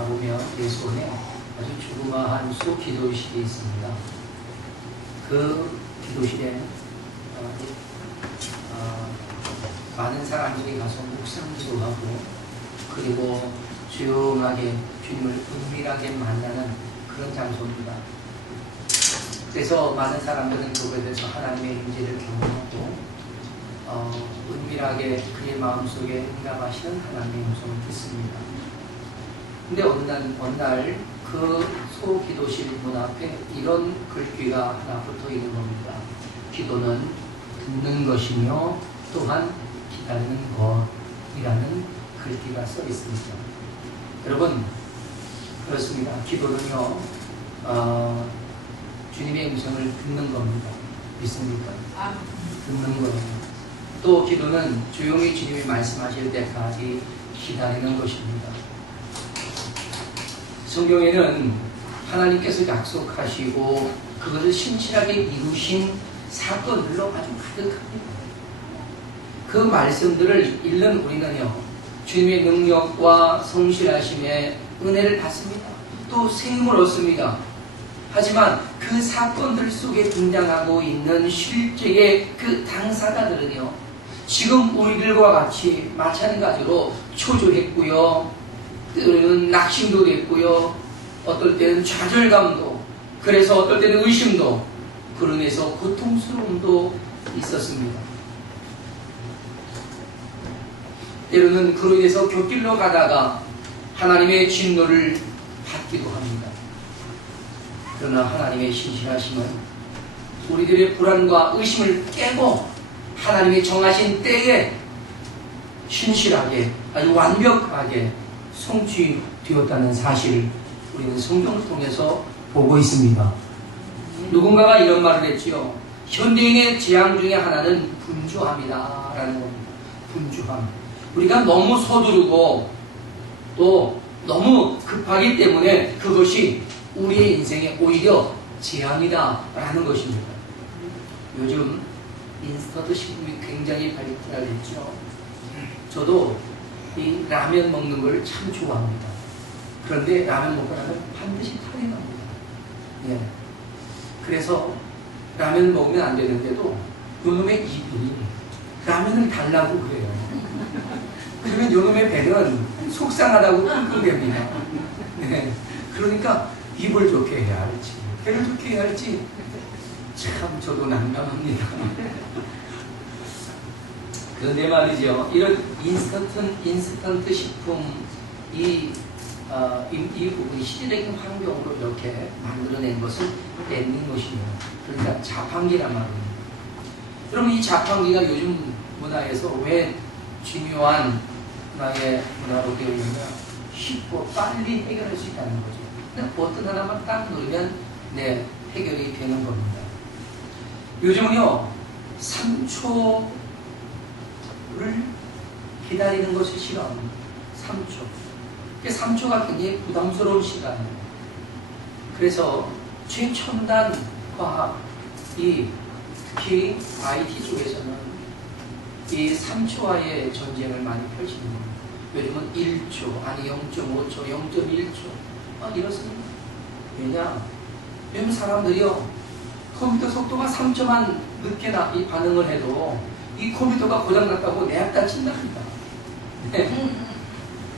가보면 예수원에 아주 조그마한 소기도실이 있습니다. 그 기도실에 많은 사람들이 가서 묵상기도하고 그리고 조용하게 주님을 은밀하게 만나는 그런 장소입니다. 그래서 많은 사람들은 그거에 대해서 하나님의 임재를 경험하고 은밀하게 그의 마음속에 응답하시는 하나님의 음성을 듣습니다. 근데 어느 날 그 소기도실 문 앞에 이런 글귀가 하나 붙어 있는 겁니다. 기도는 듣는 것이며 또한 기다리는 것이라는 글귀가 써 있습니다. 여러분, 그렇습니다. 기도는요, 주님의 음성을 듣는 겁니다. 믿습니까? 듣는 거예요. 또 기도는 조용히 주님이 말씀하실 때까지 기다리는 것입니다. 성경에는 하나님께서 약속하시고 그것을 신실하게 이루신 사건들로 아주 가득합니다. 그 말씀들을 읽는 우리는요, 주님의 능력과 성실하심의 은혜를 받습니다. 또 세움을 얻습니다. 하지만 그 사건들 속에 등장하고 있는 실제의 그 당사자들은요, 지금 우리들과 같이 마찬가지로 초조했고요, 때로는 낙심도 됐고요, 어떨 때는 좌절감도, 그래서 어떨 때는 의심도, 그러면서 고통스러움도 있었습니다. 때로는 그로 인해서 곁길로 가다가 하나님의 진노를 받기도 합니다. 그러나 하나님의 신실하심은 우리들의 불안과 의심을 깨고 하나님의 정하신 때에 신실하게 아주 완벽하게 성취되었다는 사실을 우리는 성경을 통해서 보고 있습니다. 누군가가 이런 말을 했지요. 현대인의 재앙 중에 하나는 분주함이다 라는 겁니다. 분주함. 우리가 너무 서두르고 또 너무 급하기 때문에 그것이 우리의 인생에 오히려 재앙이다 라는 것입니다. 요즘 인스턴트 식품이 굉장히 발달했죠. 저도 이 라면 먹는 걸 참 좋아합니다. 그런데 라면 먹고 나면 반드시 탈이 납니다. 예. 그래서 라면 먹으면 안 되는데도 요놈의 입이 라면을 달라고 그래요. 그러면 요놈의 배는 속상하다고 끙끙댑니다. 네. 그러니까 입을 좋게 해야 할지 배를 좋게 해야 할지 참 저도 난감합니다. 그런데 말이죠, 이런 인스턴트 식품 이 부분이 시대적인 환경으로 이렇게 만들어낸 것을 뺏는 것이며, 그러니까 자판기란 말입니다. 여러분, 이 자판기가 요즘 문화에서 왜 중요한 문화의 문화로 되어 있느냐? 쉽고 빨리 해결할 수 있다는 거죠. 그냥 버튼 하나만 딱 누르면 해결이 되는 겁니다. 요즘은요, 3초를 기다리는 것이 싫어합니다. 3초. 3초가 굉장히 부담스러운 시간이에요. 그래서 최첨단 과학이 특히 IT 쪽에서는 이 3초와의 전쟁을 많이 펼치는 겁니다. 요즘은 1초, 아니 0.5초, 0.1초 이렇습니다. 왜냐? 요즘 사람들이요, 컴퓨터 속도가 3초만 늦게 이 반응을 해도 이 컴퓨터가 고장났다고 내약 다친답니다. 네.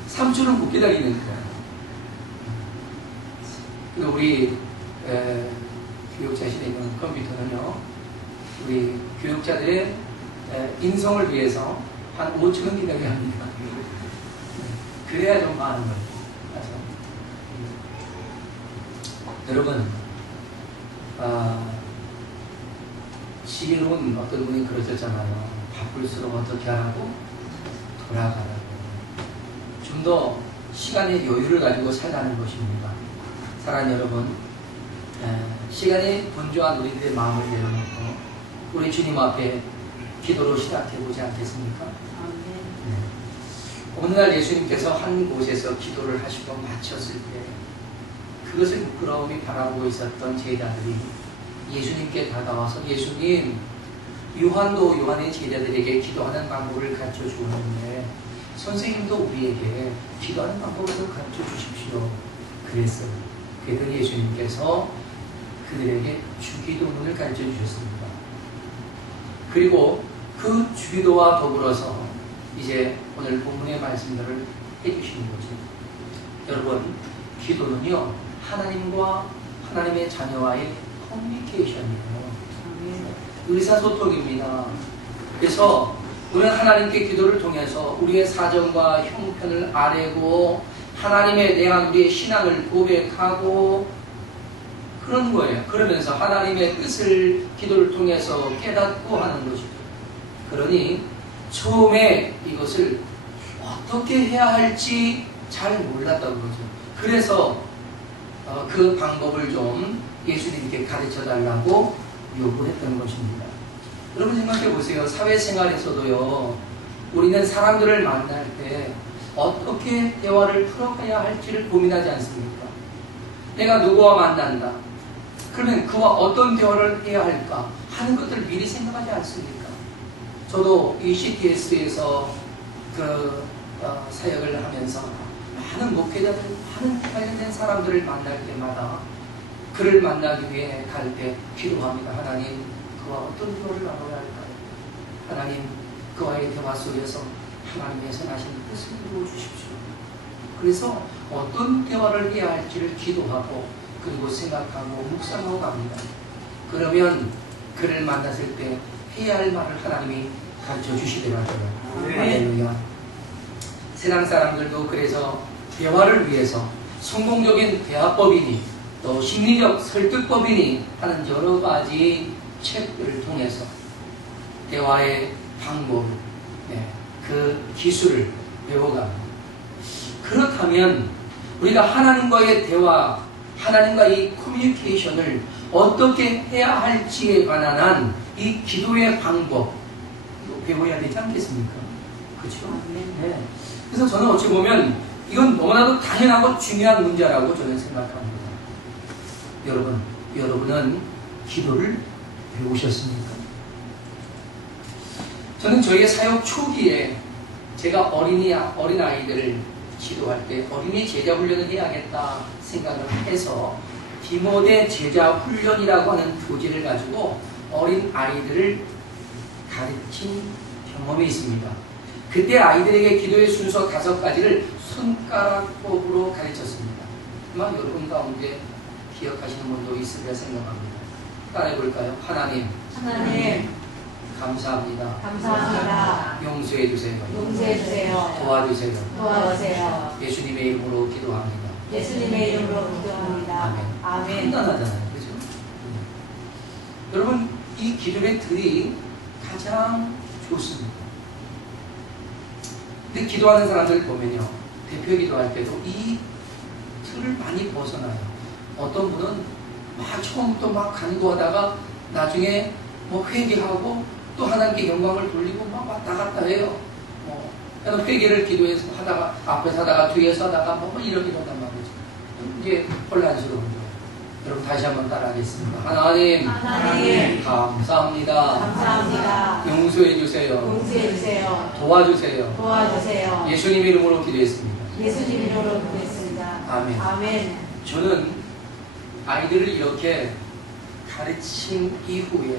3초를 못 기다리는 거예요. 그리고 우리 교육자 시대에 있는 컴퓨터는요, 우리 교육자들의 인성을 위해서 한 5초는 기다려야 합니다. 그래야 좀 많은 거예요. 여러분, 지혜로운 어떤 분이 그러셨잖아요. 바쁠수록 어떻게 하라고? 돌아가라고. 좀 더 시간의 여유를 가지고 살라는 것입니다. 사랑하는 여러분, 시간이 분주한 우리들의 마음을 내려놓고 우리 주님 앞에 기도로 시작해보지 않겠습니까? 네. 어느 날 예수님께서 한 곳에서 기도를 하시고 마쳤을 때 그것을 부끄러움이 바라보고 있었던 제자들이 예수님께 다가와서, 예수님, 요한도 요한의 제자들에게 기도하는 방법을 가르쳐 주었는데 선생님도 우리에게 기도하는 방법을 가르쳐 주십시오 그랬어요. 그랬더니 예수님께서 그들에게 주기도문을 가르쳐 주셨습니다. 그리고 그 주기도와 더불어서 이제 오늘 본문의 말씀들을 해주시는 거죠. 여러분, 기도는요, 하나님과 하나님의 자녀와의 커뮤니케이션이에요. 의사소통입니다. 그래서 우리는 하나님께 기도를 통해서 우리의 사정과 형편을 아뢰고 하나님에 대한 우리의 신앙을 고백하고 그런 거예요. 그러면서 하나님의 뜻을 기도를 통해서 깨닫고 하는 것이죠. 그러니 처음에 이것을 어떻게 해야 할지 잘 몰랐다고 그러죠. 그래서 그 방법을 좀 예수님께 가르쳐 달라고 요구했던 것입니다. 여러분 생각해 보세요. 사회생활에서도요, 우리는 사람들을 만날 때 어떻게 대화를 풀어가야 할지를 고민하지 않습니까? 내가 누구와 만난다. 그러면 그와 어떤 대화를 해야 할까 하는 것들을 미리 생각하지 않습니까? 저도 이 CTS에서 사역을 하면서 많은 목회자들, 많은 관련된 사람들을 만날 때마다 그를 만나기 위해 갈 때 기도합니다. 하나님, 그와 어떤 대화를 나눠야 할까요? 하나님, 그와의 대화 속에서 하나님의 선하신 뜻을 이루어 주십시오. 그래서 어떤 대화를 해야 할지를 기도하고 그리고 생각하고 묵상하고 갑니다. 그러면 그를 만났을 때 해야 할 말을 하나님이 가르쳐 주시더라고요. 할렐루야. 세상 사람들도 그래서 대화를 위해서 성공적인 대화법이니 또 심리적 설득법이니 하는 여러 가지 책들을 통해서 대화의 방법, 그 기술을 배워갑니다. 그렇다면 우리가 하나님과의 대화, 하나님과 이 커뮤니케이션을 어떻게 해야 할지에 관한 한 이 기도의 방법 배워야 되지 않겠습니까? 그렇죠? 네. 그래서 저는 어찌 보면 이건 너무나도 당연하고 중요한 문제라고 저는 생각합니다. 여러분은 기도를 배우셨습니까? 저는 저희의 사역 초기에 제가 어린아이들을 지도할 때 어린이 제자 훈련을 해야겠다 생각을 해서 디모데 제자 훈련이라고 하는 교재를 가지고 어린아이들을 가르친 경험이 있습니다. 그때 아이들에게 기도의 순서 5가지를 손가락법으로 가르쳤습니다. 아마 여러분 가운데 기억하시는 분도 있으리라 생각합니다. 따라해볼까요? 하나님, 감사합니다. 용서해 주세요. 도와주세요. 예수님의 이름으로 기도합니다. 아멘. 간단하잖아요. 그죠? 여러분, 이 기도의 틀이 가장 좋습니다. 근데 기도하는 사람들을 보면요, 대표 기도할 때도 이 틀을 많이 벗어나요. 어떤 분은 처음부터 간구하다가 나중에 회개하고 또 하나님께 영광을 돌리고 왔다 갔다 해요. 회개를 기도해서 하다가 앞에서 하다가 뒤에서 하다가 이러기도 한단 말이죠. 이게 혼란스러운 거예요. 여러분 다시 한번 따라하겠습니다. 하나님, 감사합니다. 용서해 주세요. 도와주세요. 예수님 이름으로 기도했습니다. 아멘. 저는 아이들을 이렇게 가르친 이후에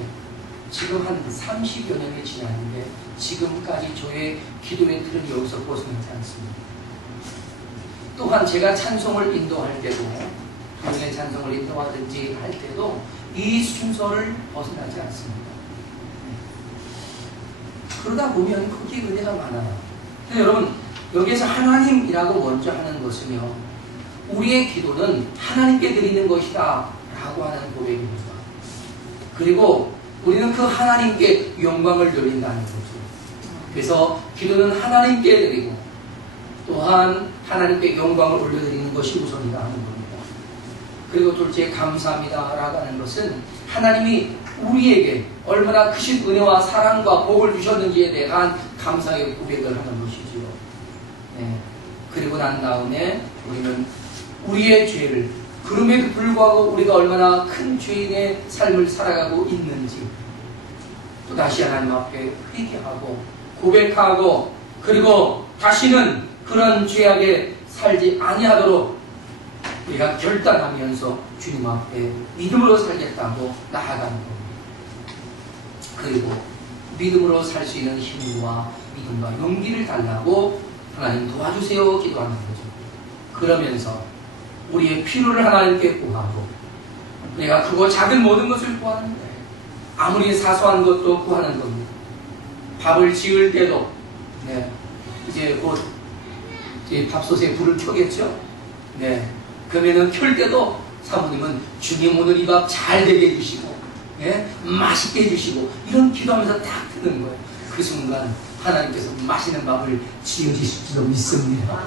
지금 한 30여 년이 지났는데 지금까지 저의 기도의 틀은 여기서 벗어나지 않습니다. 또한 제가 찬송을 인도할 때도 교인의 찬송을 인도하든지 할 때도 이 순서를 벗어나지 않습니다. 그러다 보면 거기에 은혜가 많아요. 근데 여러분, 여기에서 하나님이라고 먼저 하는 것은요, 우리의 기도는 하나님께 드리는 것이다 라고 하는 고백입니다. 그리고 우리는 그 하나님께 영광을 돌린다는 거죠. 그래서 기도는 하나님께 드리고 또한 하나님께 영광을 올려드리는 것이 우선이다 하는 겁니다. 그리고 둘째, 감사합니다 라고 하는 것은 하나님이 우리에게 얼마나 크신 은혜와 사랑과 복을 주셨는지에 대한 감사의 고백을 하는 것이지요. 그리고 난 다음에 우리는 우리의 죄를, 그럼에도 불구하고 우리가 얼마나 큰 죄인의 삶을 살아가고 있는지 또 다시 하나님 앞에 회개하고 고백하고 그리고 다시는 그런 죄악에 살지 아니하도록 우리가 결단하면서 주님 앞에 믿음으로 살겠다고 나아가는 겁니다. 그리고 믿음으로 살 수 있는 힘과 믿음과 용기를 달라고 하나님 도와주세요 기도하는 거죠. 그러면서 우리의 필요를 하나님께 구하고 우리가 크고 작은 모든 것을 구하는데 아무리 사소한 것도 구하는 겁니다. 밥을 지을 때도 이제 곧 밥솥에 불을 켜겠죠. 그러면은 켤 때도 사모님은 주님 오늘 이 밥 잘 되게 해주시고 맛있게 해주시고 이런 기도하면서 딱 드는 거예요. 그 순간 하나님께서 맛있는 밥을 지어주실 줄 믿습니다.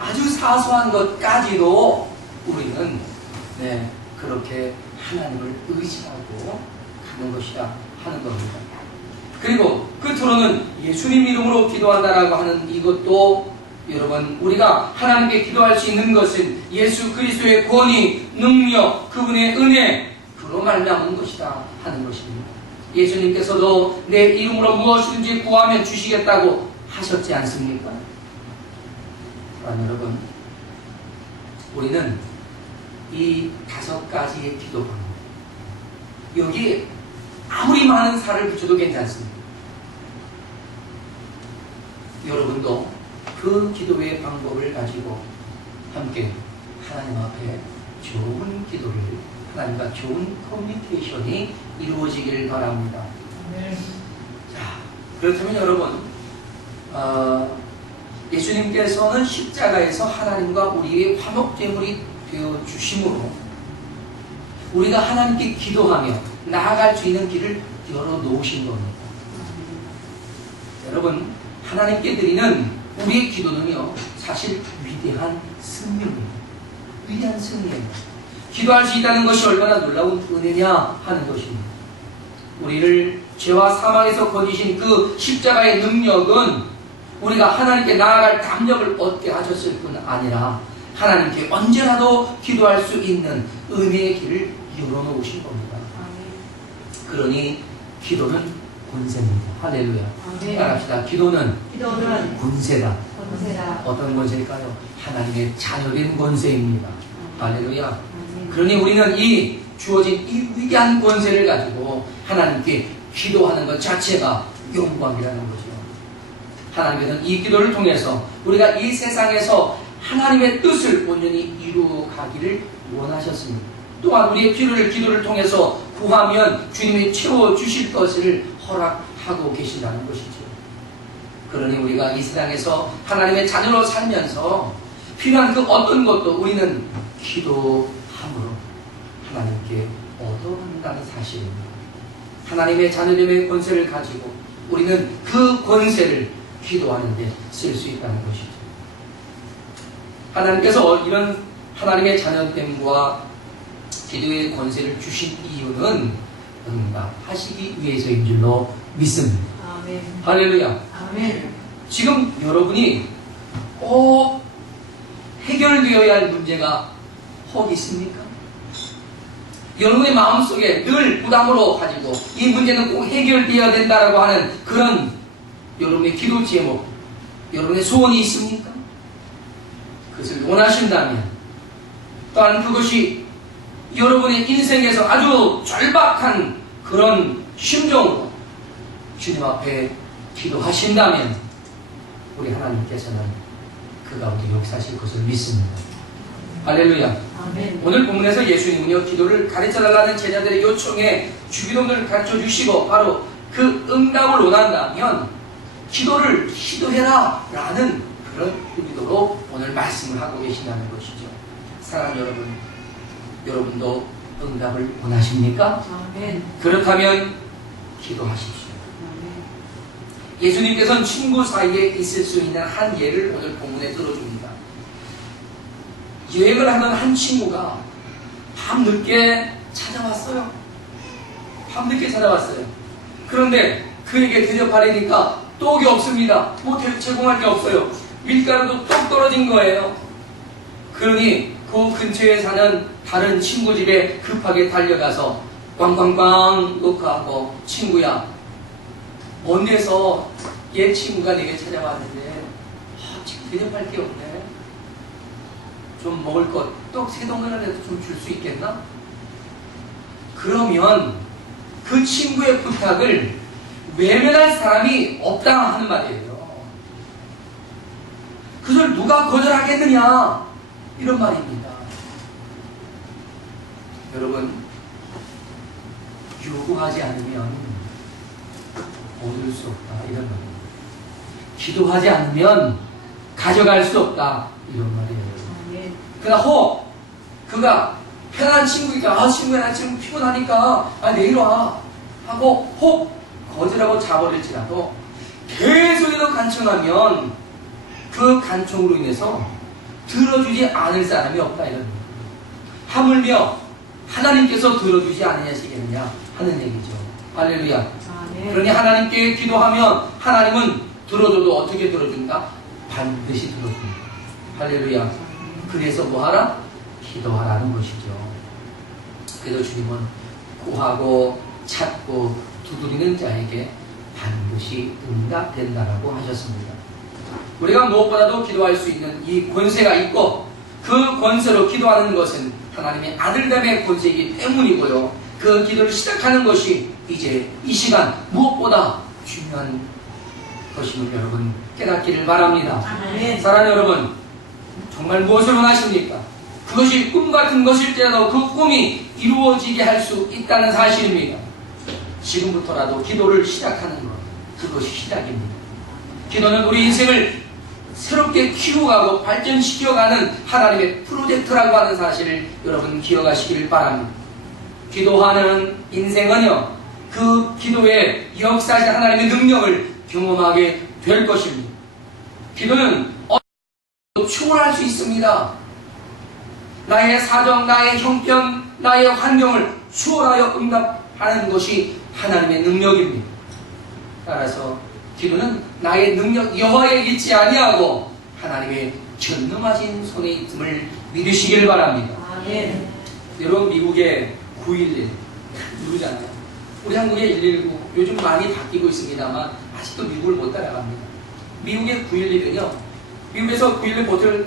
아주 사소한 것까지도 우리는 그렇게 하나님을 의지하고 가는 것이다 하는 겁니다. 그리고 끝으로는 예수님 이름으로 기도한다라고 하는 이것도 여러분 우리가 하나님께 기도할 수 있는 것은 예수 그리스도의 권위, 능력, 그분의 은혜 그로 말미암은 것이다 하는 것입니다. 예수님께서도 내 이름으로 무엇이든지 구하면 주시겠다고 하셨지 않습니까? 여러분 우리는 이 5가지의 기도 방법 여기 아무리 많은 살을 붙여도 괜찮습니다. 여러분도 그 기도의 방법을 가지고 함께 하나님 앞에 좋은 기도를 하나님과 좋은 커뮤니케이션이 이루어지기를 바랍니다. 자, 그렇다면 여러분 예수님께서는 십자가에서 하나님과 우리의 화목제물이 되어 주심으로 우리가 하나님께 기도하며 나아갈 수 있는 길을 열어놓으신 겁니다. 여러분 하나님께 드리는 우리의 기도는요 사실 위대한 승리입니다. 위대한 승리입니다. 기도할 수 있다는 것이 얼마나 놀라운 은혜냐 하는 것입니다. 우리를 죄와 사망에서 거두신 그 십자가의 능력은 우리가 하나님께 나아갈 담력을 얻게 하셨을 뿐 아니라 하나님께 언제라도 기도할 수 있는 은혜의 길을 열어놓으신 겁니다. 그러니 기도는 권세입니다. 할렐루야. 따라합시다. 기도는 권세다. 어떤 권세일까요? 하나님의 자녀된 권세입니다. 할렐루야. 그러니 우리는 이 주어진 이 위대한 권세를 가지고 하나님께 기도하는 것 자체가 영광이라는 거죠. 하나님께서는 이 기도를 통해서 우리가 이 세상에서 하나님의 뜻을 온전히 이루어가기를 원하셨습니다. 또한 우리의 필요를 기도를 통해서 구하면 주님이 채워주실 것을 허락하고 계신다는 것이죠. 그러니 우리가 이 세상에서 하나님의 자녀로 살면서 필요한 그 어떤 것도 우리는 기도함으로 하나님께 얻어간다는 사실입니다. 하나님의 자녀됨의 권세를 가지고 우리는 그 권세를 기도하는 데 쓸 수 있다는 것이죠. 하나님께서 이런 하나님의 자녀됨과 기도의 권세를 주신 이유는 응답하시기 위해서인 줄로 믿습니다. 아멘. 할렐루야. 아멘. 지금 여러분이 꼭 해결되어야 할 문제가 혹 있습니까? 여러분의 마음속에 늘 부담으로 가지고 이 문제는 꼭 해결되어야 된다라고 하는 그런 여러분의 기도 제목, 여러분의 소원이 있습니까? 그것을 원하신다면 또한 그것이 여러분의 인생에서 아주 절박한 그런 심정으로 주님 앞에 기도하신다면 우리 하나님께서는 그 가운데 역사하실 것을 믿습니다. 할렐루야. 아멘. 오늘 본문에서 예수님은요 기도를 가르쳐달라는 제자들의 요청에 주기도문을 가르쳐 주시고 바로 그 응답을 원한다면 기도를 기도해라 라는 그런 의미로 오늘 말씀을 하고 계신다는 것이죠. 사랑하는 여러분, 여러분도 응답을 원하십니까? 아멘. 그렇다면 기도하십시오. 아멘. 예수님께서는 친구 사이에 있을 수 있는 한 예를 오늘 본문에 들어줍니다. 여행을 하던 한 친구가 밤늦게 찾아왔어요. 밤늦게 찾아왔어요. 그런데 그에게 대접하려니까 떡이 없습니다. 뭐 제공할 게 없어요. 밀가루도 떡 떨어진 거예요. 그러니 그 근처에 사는 다른 친구 집에 급하게 달려가서 꽝꽝꽝 녹화하고 친구야 먼 데서 옛 친구가 내게 찾아왔는데 지금 대접할 게 없네. 좀 먹을 것, 떡 3덩어리라도 좀 줄 수 있겠나? 그러면 그 친구의 부탁을 외면할 사람이 없다 하는 말이에요. 그걸 누가 거절하겠느냐? 이런 말입니다. 여러분, 요구하지 않으면 얻을 수 없다. 이런 말입니다. 기도하지 않으면 가져갈 수 없다. 이런 말이에요. 그러나 혹 그가 편한 친구니까 친구야 나 지금 피곤하니까 내일 와 하고 혹 거절하고 자버릴지라도 계속해서 간청하면 그 간청으로 인해서 들어주지 않을 사람이 없다. 이런 거예요. 하물며 하나님께서 들어주지 않으시겠느냐 하는 얘기죠. 할렐루야. 그러니 하나님께 기도하면 하나님은 들어줘도 어떻게 들어준다? 반드시 들어줍니다. 할렐루야. 그래서 뭐하라? 기도하라는 것이죠. 그래서 주님은 구하고 찾고 두드리는 자에게 반드시 응답된다라고 하셨습니다. 우리가 무엇보다도 기도할 수 있는 이 권세가 있고 그 권세로 기도하는 것은 하나님의 아들됨의 권세이기 때문이고요. 그 기도를 시작하는 것이 이제 이 시간 무엇보다 중요한 것임을 여러분 깨닫기를 바랍니다. 사랑하는 여러분, 정말 무엇을 원하십니까? 그것이 꿈 같은 것일지라도 그 꿈이 이루어지게 할 수 있다는 사실입니다. 지금부터라도 기도를 시작하는 것, 그것이 시작입니다. 기도는 우리 인생을 새롭게 키워가고 발전시켜가는 하나님의 프로젝트라고 하는 사실을 여러분 기억하시기를 바랍니다. 기도하는 인생은요, 그 기도에 역사하신 하나님의 능력을 경험하게 될 것입니다. 기도는 초월할 수 있습니다. 나의 사정, 나의 형편, 나의 환경을 초월하여 응답하는 것이 하나님의 능력입니다. 따라서 기도는 나의 능력 여호와에 있지 아니하고 하나님의 전능하신 손에 있음을 믿으시길 바랍니다. 아멘. 여러분, 미국의 911 누르잖아요. 우리 한국의 119 요즘 많이 바뀌고 있습니다만 아직도 미국을 못 따라갑니다. 미국의 911은요, 미국에서 911 버튼을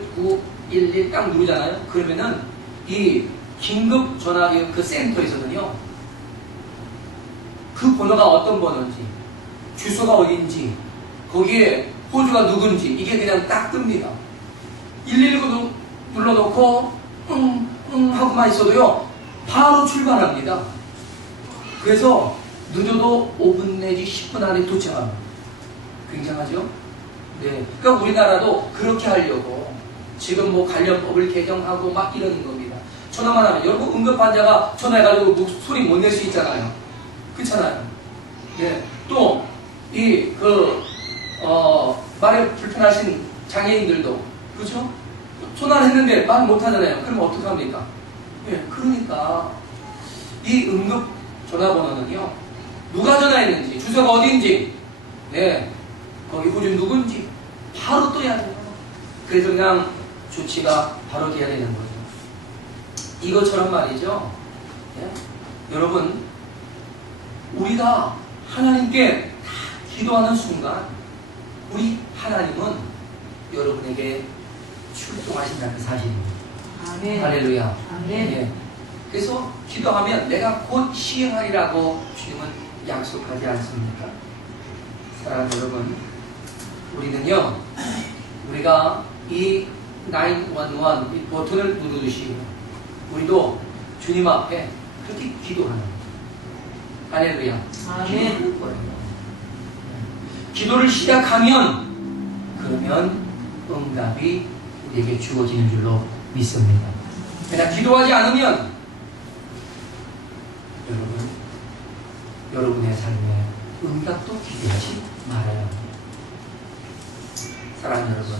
911 딱 누르잖아요. 그러면은 이 긴급 전화 그 센터에서는요, 그 번호가 어떤 번호인지, 주소가 어딘지, 거기에 호주가 누군지 이게 그냥 딱 뜹니다. 119도 눌러놓고 하고만 있어도요 바로 출발합니다. 그래서 늦어도 5분 내지 10분 안에 도착합니다. 굉장하죠? 네. 그러니까 우리나라도 그렇게 하려고 지금 뭐 관련법을 개정하고 막 이러는 겁니다. 전화만 하면 여러분 응급 환자가 전화해가지고 소리 못 낼 수 있잖아요. 그렇잖아요. 네. 또 이 말에 불편하신 장애인들도 그렇죠? 전화를 했는데 말 못하잖아요. 그럼 어떡합니까? 네. 그러니까 이 응급 전화번호는요, 누가 전화했는지, 주소가 어딘지, 네, 거기 호주 누군지 바로 떠야 돼요. 그래서 그냥 조치가 바로 돼야 되는 거죠. 이것처럼 말이죠. 네? 여러분, 우리가 하나님께 다 기도하는 순간 우리 하나님은 여러분에게 출동하신다는 사실입니다. 아멘. 할렐루야. 아멘. 네. 그래서 기도하면 내가 곧 시행하리라고 주님은 약속하지 않습니까? 사랑하는 여러분, 우리는요, 우리가 이 911 이 버튼을 누르듯이 우리도 주님 앞에 그렇게 기도하는 거예요. 할렐루야. 아멘. 기도를 시작하면 그러면 응답이 우리에게 주어지는 줄로 믿습니다. 그러나 기도하지 않으면 여러분의 삶에 응답도 기대하지 말아야 합니다. 사랑하는 여러분,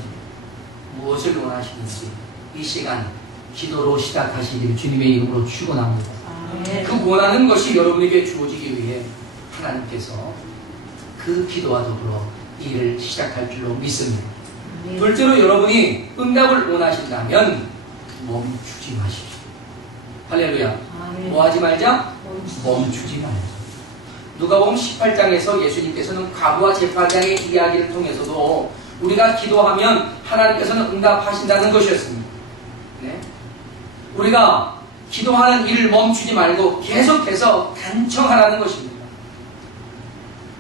무엇을 원하시는지 이 시간 기도로 시작하시길 주님의 이름으로 축원합니다. 그 원하는 것이 여러분에게 주어지기 위해 하나님께서 그 기도와 더불어 이 일을 시작할 줄로 믿습니다. 둘째로 여러분이 응답을 원하신다면 멈추지 마십시오. 할렐루야. 뭐 하지 말자? 멈추지 말자. 누가복음 18장에서 예수님께서는 과부와 제파장의 이야기를 통해서도 우리가 기도하면 하나님께서는 응답하신다는 것이었습니다. 네? 우리가 기도하는 일을 멈추지 말고 계속해서 간청하라는 것입니다.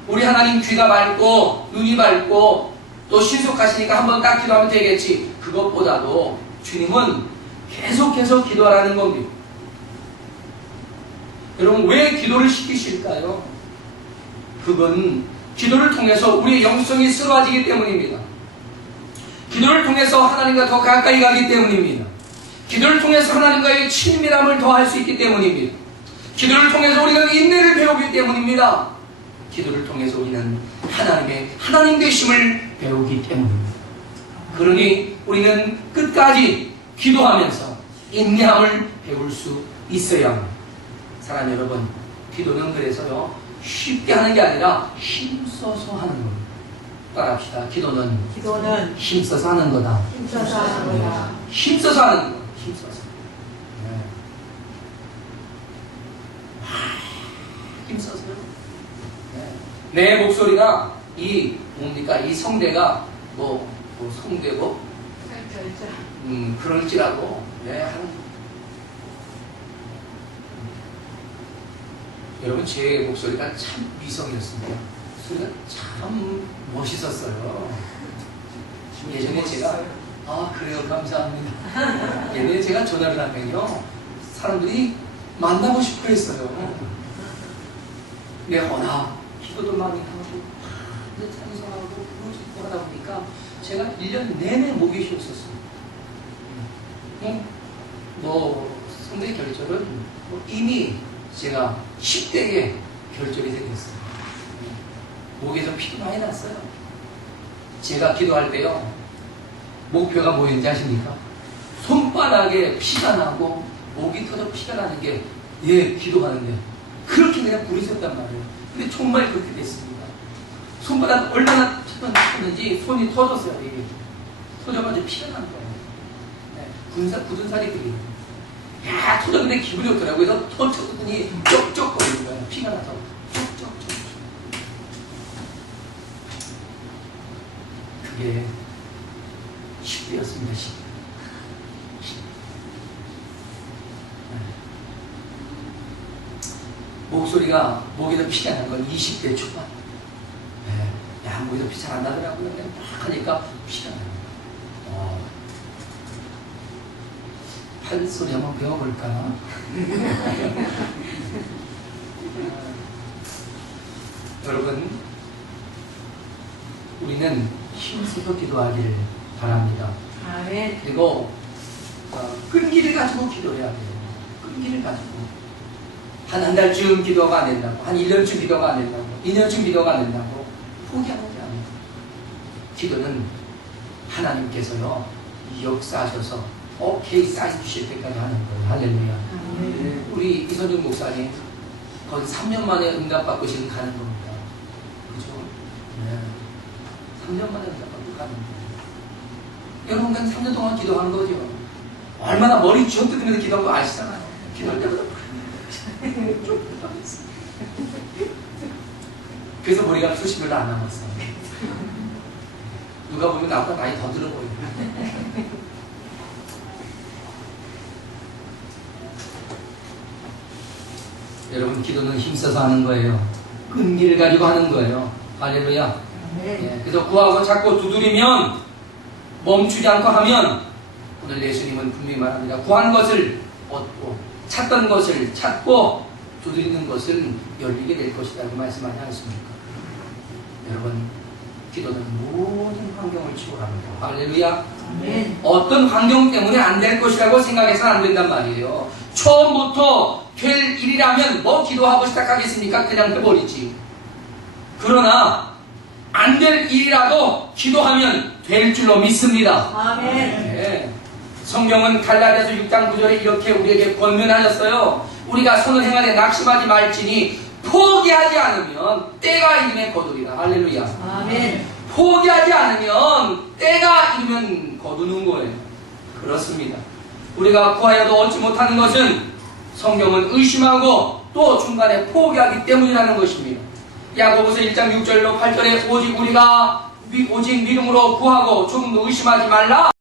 우리 하나님 귀가 밝고 눈이 밝고 또 신속하시니까 한번 딱 기도하면 되겠지. 그것보다도 주님은 계속해서 기도하라는 겁니다. 여러분, 왜 기도를 시키실까요? 그건 기도를 통해서 우리의 영성이 쓰러지기 때문입니다. 기도를 통해서 하나님과 더 가까이 가기 때문입니다. 기도를 통해서 하나님과의 친밀함을 더할 수 있기 때문입니다. 기도를 통해서 우리가 인내를 배우기 때문입니다. 기도를 통해서 우리는 하나님 되심을 배우기 때문입니다. 그러니 우리는 끝까지 기도하면서 인내함을 배울 수 있어야 합니다. 사랑하는 여러분, 기도는 그래서요, 쉽게 하는 게 아니라 힘써서 하는 겁니다. 따라합시다. 기도는 힘써서 하는 거다. 힘써서 하는 거다. 힘써서 하는 거다. 힘써서. 네. 힘써서요. 네. 내 목소리가 이 성대가 성대고 그럴지라도 여러분, 제 목소리가 참 미성이었습니다. 소리가 참 멋있었어요. 예전에 제가 그래요, 감사합니다. 예전에 제가 전화를 하면요, 사람들이 만나고 싶어 했어요. 근데 기도도 많이 하고 찬송하고 부르짖고 하다 보니까 제가 1년 내내 목이 쉬었었어요. 성대 결절은 이미 제가 10대에 결절이 생겼어요. 목에서 피도 많이 났어요. 제가 기도할 때요, 목표가 뭐였는지 아십니까? 손바닥에 피가 나고 목이 터져 피가 나는 게 기도하는데 그렇게 그냥 부르셨단 말이에요. 근데 정말 그렇게 됐습니다. 손바닥 얼마나 쳤는지 손이 터졌어요. 이게 터져가지고 피가 나는 거예요. 굳은 살이 들리고 터졌는데 기분이 없더라고요. 그래서 터졌더니 쩍쩍거리는 거예요. 피가 나서 쩍쩍쩍. 그게 10대였습니다. 10대. 목소리가 목에서 피가 나는 건 20대 초반. 목에서 피 잘 안 나더라고요. 그냥 막 하니까 피가 나는 거예요. 판소리 한번 배워볼까? 여러분, 우리는 힘써서 기도하길 바랍니다. 아멘. 그리고 끈기를 가지고 기도해야 돼요. 끈기를 가지고. 한 달쯤 기도가 안 된다고, 한 1년쯤 기도가 안 된다고, 2년쯤 기도가 안 된다고 포기하는 게 아니에요. 기도는 하나님께서요, 역사하셔서 오케이 사인 주실 때까지 하는 거예요. 할렐루야. 우리 이선준 목사님 거의 3년 만에 응답받고 지금 가는 겁니다. 그죠? 3년 만에 응답받고 가는 거예요. 여러분, 그냥 3년 동안 기도하는 거죠. 얼마나 머리 쥐어 뜯으면서 기도한 거 아시잖아요. 기도할 때보다 그래서 머리가 수십 년도 안 남았어요. 누가 보면 나보다 나이 더 들어 보여요. 여러분, 기도는 힘써서 하는 거예요. 끈기를 가지고 하는 거예요. 할렐루야. 그래서 구하고 찾고 두드리면, 멈추지 않고 하면, 오늘 예수님은 분명히 말합니다. 구하는 것을 얻고 찾던 것을 찾고 두드리는 것을 열리게 될 것이라고 말씀하지 않습니까? 여러분, 기도는 모든 환경을 치고갑니다. 할렐루야. 어떤 환경 때문에 안 될 것이라고 생각해서는 안 된단 말이에요. 처음부터 될 일이라면 기도하고 시작하겠습니까? 그냥 해버리지. 그러나 안 될 일이라도 기도하면 될 줄로 믿습니다. 아멘. 성경은 갈라디아서 6장 9절에 이렇게 우리에게 권면하셨어요. 우리가 선을 행하되 낙심하지 말지니 포기하지 않으면 때가 이르면 거두리라. 할렐루야. 아멘. 포기하지 않으면 때가 이르면 거두는 거예요. 그렇습니다. 우리가 구하여도 얻지 못하는 것은 성경은 의심하고 또 중간에 포기하기 때문이라는 것입니다. 야고보서 1장 6절로 8절에 오직 믿음으로 구하고 조금도 의심하지 말라.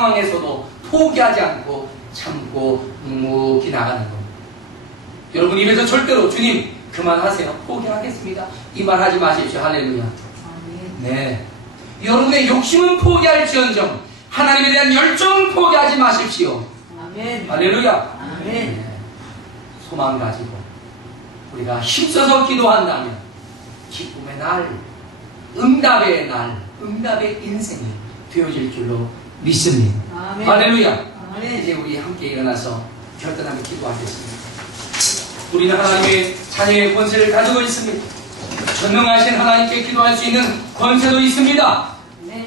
상황에서도 포기하지 않고 참고 묵묵히 나가는 겁니다. 여러분 입에서 절대로 주님 그만하세요, 포기하겠습니다, 이 말 하지 마십시오. 할렐루야. 네, 여러분의 욕심은 포기할지언정 하나님에 대한 열정은 포기하지 마십시오. 아멘. 할렐루야. 아멘. 네, 소망 가지고 우리가 힘써서 기도한다면 기쁨의 날, 응답의 날, 응답의 인생이 되어질 줄로 믿습니다. 아멘. 할렐루야. 아멘. 이제 우리 함께 일어나서 결단하며 기도하겠습니다. 우리는 하나님의 자녀의 권세를 가지고 있습니다. 전능하신 하나님께 기도할 수 있는 권세도 있습니다. 아멘.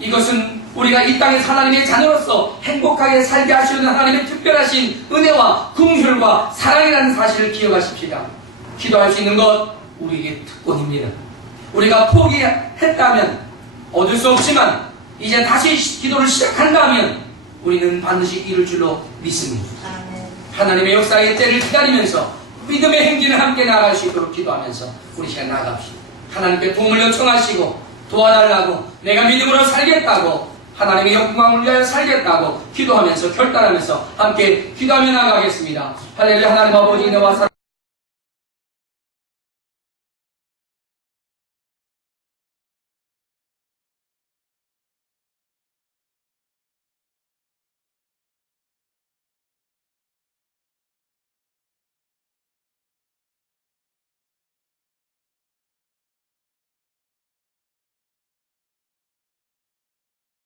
이것은 우리가 이 땅에서 하나님의 자녀로서 행복하게 살게 하시는 하나님의 특별하신 은혜와 긍휼과 사랑이라는 사실을 기억하십시다. 기도할 수 있는 것 우리에게 특권입니다. 우리가 포기했다면 얻을 수 없지만 이제 다시 기도를 시작한다면 우리는 반드시 이룰 줄로 믿습니다. 아멘. 하나님의 역사의 때를 기다리면서 믿음의 행진을 함께 나아갈 수 있도록 기도하면서 우리 시간 나아갑시다. 하나님께 도움을 요청하시고 도와달라고, 내가 믿음으로 살겠다고, 하나님의 영광을 위하여 살겠다고 기도하면서 결단하면서 함께 기도하며 나아가겠습니다. 할렐루야. 하나님 아버지, 은혜와 사랑